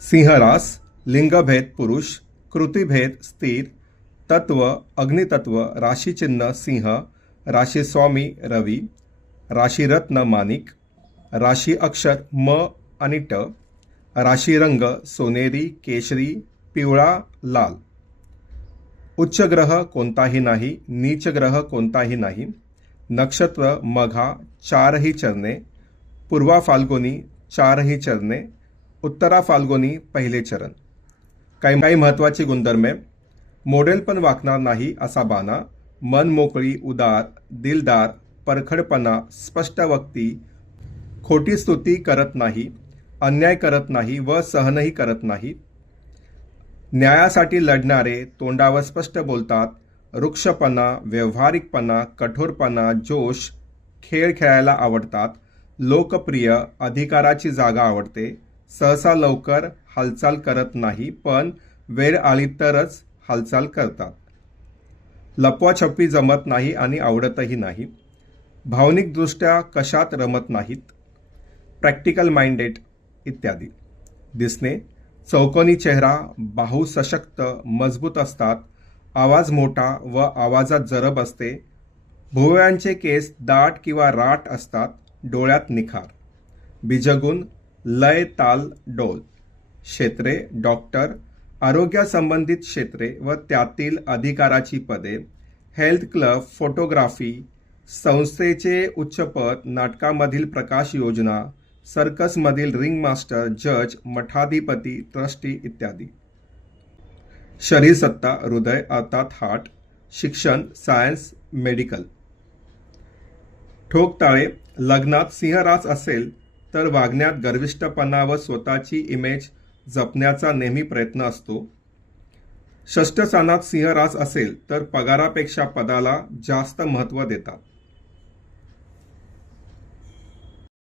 सिंहरास लिंगभेद पुरुष, कृतिभेद स्त्रीर, तत्व अग्नितत्व, राशीचिन्ह सिंह, राशी स्वामी रवी, राशीरत्न माणिक, राशी अक्षर म आणि ट, राशी रंग सोनेरी, केशरी, पिवळा, लाल. उच्च ग्रह कोणताही नाही, नीच ग्रह कोणताही नाही. नक्षत्र मघा चारही चरणे, पूर्वा फाल्गुनी चारही चरणे, उत्तरा फाल्गुनी पहिले चरण. काही महत्त्वाची गुणधर्मे. मॉडेल पण वाकणार नाही असा बाणा, मन मोकळी, उदार, दिलदार, परखडपणा, स्पष्ट वक्ती, खोटी स्तुती करत नाही, अन्याय करत नाही व सहनही करत नाही. न्यायासाठी लढणारे, तोंडावर स्पष्ट बोलतात, रुक्षपणा, व्यावहारिकपणा, कठोरपणा, जोश, खेळ खेळायला आवडतात, लोकप्रिय, अधिकाराची जागा आवडते, सहसा लवकर हालचाल करत नाही पण वेळ आली तरच हालचाल करतात. लपवाछपवी जमत नाही आणि आवडतही नाही. भावनिकदृष्ट्या कशात रमत नाहीत. प्रॅक्टिकल माइंडेड इत्यादी. दिसणे चौकोनी चेहरा, बाहू सशक्त मजबूत असतात, आवाज मोठा व आवाजात जरब असते, भुवयांचे केस दाट किंवा राठ असतात, डोळ्यात निखार. बीजगुण लय ताल डोल. क्षेत्रे डॉक्टर, आरोग्यासंबंधित क्षेत्रे व त्यातील अधिकाराची पदे, हेल्थ क्लब, फोटोग्राफी, संस्थेचे उच्चपद, नाटकामधील प्रकाश योजना, सर्कसमधील रिंग मास्टर, जज, मठाधिपती, ट्रस्टी इत्यादी. शरीरसत्ता हृदय अर्थात हार्ट. शिक्षण सायन्स मेडिकल. ठोकताळे लग्नात सिंहरास असेल तर वागण्यात गर्विष्ठपणा व स्वतःची इमेज जपण्याचा नेहमी प्रयत्न असतो. षष्ठ स्थानात सिंहरास असेल तर पगारापेक्षा पदाला जास्त महत्त्व देतात.